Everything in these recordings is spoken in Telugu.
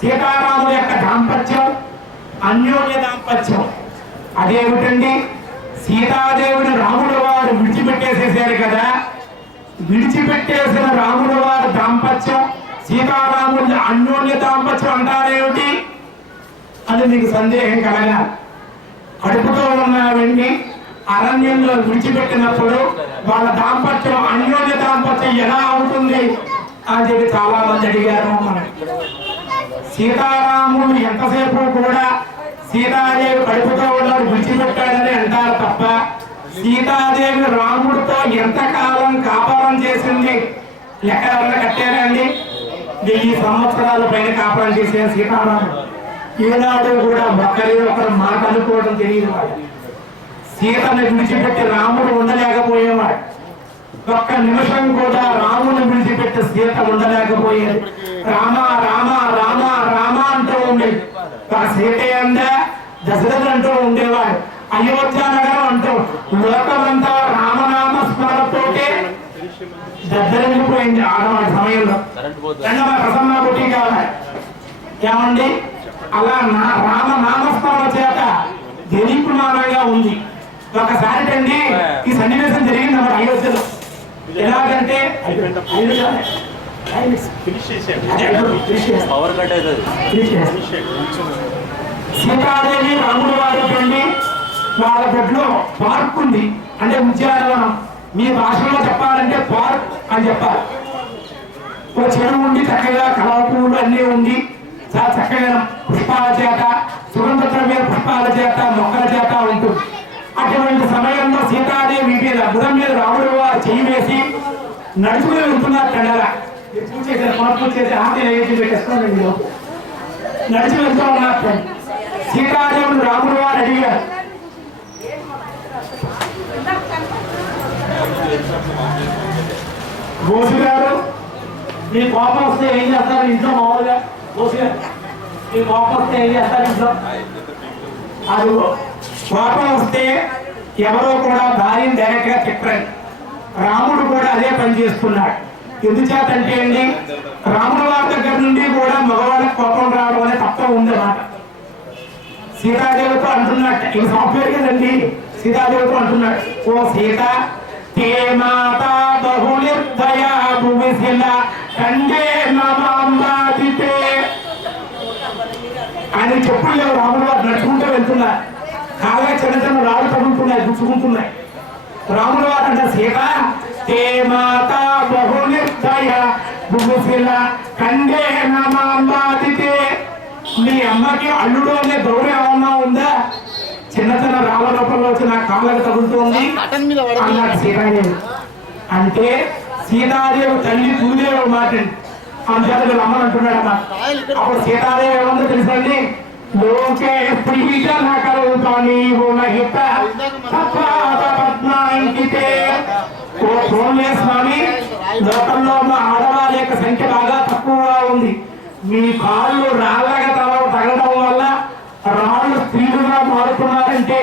సీతారాముల యొక్క దాంపత్యం అన్యోన్య దాంపత్యం. అదేమిటండి, సీతాదేవిని రాముడు వారు విడిచిపెట్టేసేసారు కదా, విడిచిపెట్టేసిన రాముడు వారి దాంపత్యం సీతారాముల అన్యోన్య దాంపత్యం అంటారేమిటి అని మీకు సందేహం కలగాలి. కడుపుతో ఉన్నావండి అరణ్యంలో విడిచిపెట్టినప్పుడు వాళ్ళ దాంపత్యం అన్యోన్య దాంపత్యం ఎలా అవుతుంది అని చెప్పి చాలా మంది అడిగారు. సీతారాముడు ఎంతసేపు కూడా సీతాదేవి కడుపుతో ఉన్నాడు విడిచిపెట్టాడని అంటారు తప్ప సీతాదేవి రాముడితో ఎంతకాలం కాపురం చేసింది లెక్క ఎవరైనా కట్టారండి? 1000 సంవత్సరాల పైన కాపురం చేసే సీతారాముడు ఈనాడు కూడా ఒకరు మాట అనుకోవడం తెలియదు. వాడు సీతను విడిచిపెట్టి రాముడు ఉండలేకపోయేవాడు. ఒక్క నిమిషం కూడా రాముని విడిచిపెట్టి సీత ఉండలేకపోయేది. రామ రామ రామ రామ అంటూ ఉండేది. ఆ సీత అందా దశరథుడు అంటూ ఉండేవాడు. అయోధ్య నగరం అంటూ లోకమంతా రామనామ స్మరణతోటే దగ్గరిపోయింది ఆడవాడి సమయంలో. రెండవ ప్రసన్న కొట్టి కావాలి ఏమండి, అలా రామనామస్మరణ చేత జనీపుమానంగా ఉంది. ఒకసారి అండి ఈ సన్నివేశం జరిగింది అన్నమాట అయోధ్యలో. ఎలాగంటే సీతాదేవి రాముడు వారి పెళ్లి వాళ్ళ బొడ్లో పార్క్ ఉంది, అంటే ఉద్యానవనం. మీ భాషలో చెప్పాలంటే పార్క్ అని చెప్పాలి. ఒక చెరువు ఉండి చక్కగా కలవపూలు అన్నీ ఉండి చాలా చక్కగా పుష్పాల చేత సుగంధ ద్రవ్య పుష్పాల చేత మొక్కల చేత ఉంటుంది. అటువంటి సమయంలో సీతాదేవి మీద బుధం మీద రాముడు వారు చెయ్యి వేసి నడుచుకుని వెళ్తున్నారు. కండలా పూజ చేశారు, పూజ చేసి ఆర్తి నైవేద్యం పెట్టేసుకోండి. నడిచి వెళ్తూ ఉన్నారు. సీతాదేవుడు రాముడు వారు అడిగారు, బోసు గారు మీ కోపం వస్తే ఏం చేస్తారు ఇంట్లో? మామూలుగా బోసు గారు మీ కోపం వస్తే ఏం చేస్తారు ఇంట్లో? అది కోపం వస్తే ఎవరో కూడా భార్యను డైరెక్ట్ గా చెప్పారు. రాముడు కూడా అదే పని చేస్తున్నాడు. ఎందుచేతంటే అండి, రాముడు వారి దగ్గర నుండి కూడా మగవాళ్ళకి కోపం రావడం అనే తప్ప ఉందన్నమాట. సీతాదేవితో అంటున్నట్టు, ఇది సాఫ్ట్వేర్ కదండి. సీతాదేవితో అంటున్నాడు, ఓ సీత తే మాత బహుళిర్దయా భువిశిల కండే నమాంబాదితే అని చెప్పులు రాముడు వారు నడుచుకుంటూ వెళ్తున్నారు. కాగా చిన్న చిన్న రాళ్ళు తగులుతున్నాయి, గుచ్చుకుంటున్నాయి. రాముడు వారు అంటే సీత తే మాత బహుళిర్దయా భువిశిల కండే నమాంబాదితే, మీ అమ్మకి అల్లుడు అనే గౌరవం ఏమన్నా ఉందా? చిన్న చిన్న రాళ్ళ రూపంలో వచ్చి నా కాళ్ళకి తగులుతుంది అన్నాడు సీతాదేవి. అంటే సీతాదేవి తల్లి భూదేవి మాట అంతేత వీళ్ళు అమ్మని అంటున్నాడు అన్న. అప్పుడు సీతాదేవి ఏమందో తెలుసండి, లోకే ప్రీతన కలుగుతానీవు నహిత పద్మాంకితే. ఓ ఫోన్లే స్వామి, లోకంలో ఉన్న ఆడవారి యొక్క సంఖ్య బాగా తక్కువగా ఉంది. మీ కాళ్ళు రాళ్ళగా తగలడం వల్ల రాళ్ళు స్త్రీలుగా మారుతున్నారంటే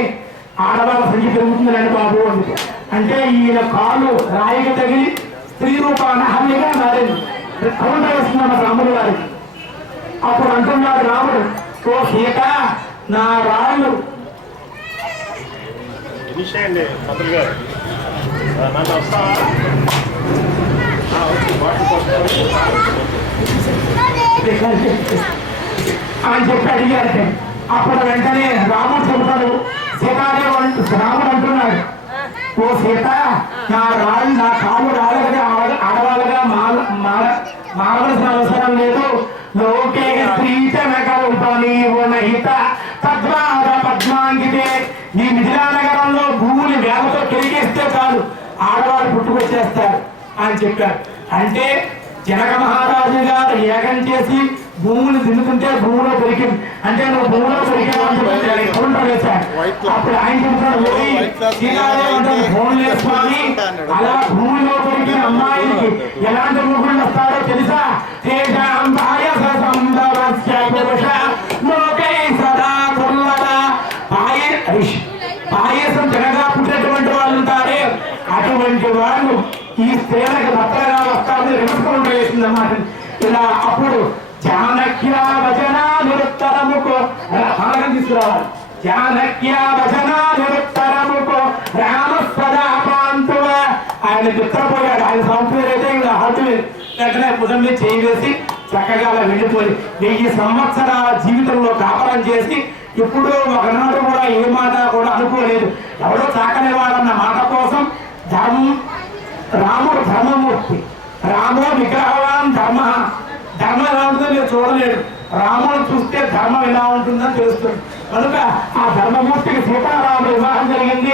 ఆడవాళ్ళ సంఖ్య పెరుగుతుందండి బాబు అని. అంటే ఈయన కాళ్ళు రాయికి తగిలి స్త్రీ రూపాన హామీగా మారింది. కౌంట వేస్తున్నాడు రాముడు గారికి. అప్పుడు అంటున్నాడు రాముడు, ఓ సీత నా రాళ్ళు అని చెప్పి అడిగారు. అప్పుడు వెంటనే రాముడు చెబుతాడు, సీతాదేవి రాముడు అంటున్నాడు, ఓ సీత నా రాళ్ళు నా కాళ్ళు రాళ్ళగా ఆడవాళ్ళగా మారవలసిన అవసరం లేదు. లోకే స్త్రీచనకల్పనీత తద్వార పద్మాంగితే. ఈ మిథిలా నగరంలో భూములు వేలతో పెరిగేస్తే చాలు ఆడవాళ్ళు పుట్టుకొచ్చేస్తారు అని చెప్పారు. అంటే జనక మహారాజు గారు యాగం చేసి భూములు దిన్నుతుంటే భూమిలో దొరికింది. అంటే నువ్వు భూమిలో దొరికావు. అప్పుడు ఆయన చెప్తాడు, ఫోన్ స్వామి అలా భూమిలో దొరికిన అమ్మాయికి ఎలాంటి ముగ్గురు వస్తారో తెలుసా? పాయసం జనగా పుట్టినటువంటి వాళ్ళు ఉంటారే, అటువంటి వాళ్ళు ఈ స్త్రీలకు భర్తగా వస్తారని రిమర్శనం వేసింది అన్నమాట. ఇలా అప్పుడు జానక్యా వచన హారకం తీసుకురావాలి. జానక్యా వచనాలుత్తరముకో రామస్వదాపాంతువ. ఆయన నిద్రపోయాడు. ఆయన సాఫ్ట్వేర్ అయితే ఇంకా హార్డ్వేర్ వెంటనే భుజం మీద చేయి వేసి చక్కగా అలా వెళ్ళిపోయి 1000 సంవత్సరాల జీవితంలో కాపరం చేసి ఇప్పుడు ఒకనాడు కూడా ఏ మాట కూడా అనుకోలేదు. ఎవరో చాకనేవాడన్న మాట కోసం రాముడు ధర్మమూర్తి. రామో విగ్రహవాన్ ధర్మ. ధర్మం ఎలా ఉంటుందో మీరు చూడలేడు. రాముడు చూస్తే ధర్మం ఎలా ఉంటుందని తెలుస్తుంది. కనుక ఆ ధర్మమూర్తికి సీతారాముడు వివాహం జరిగింది.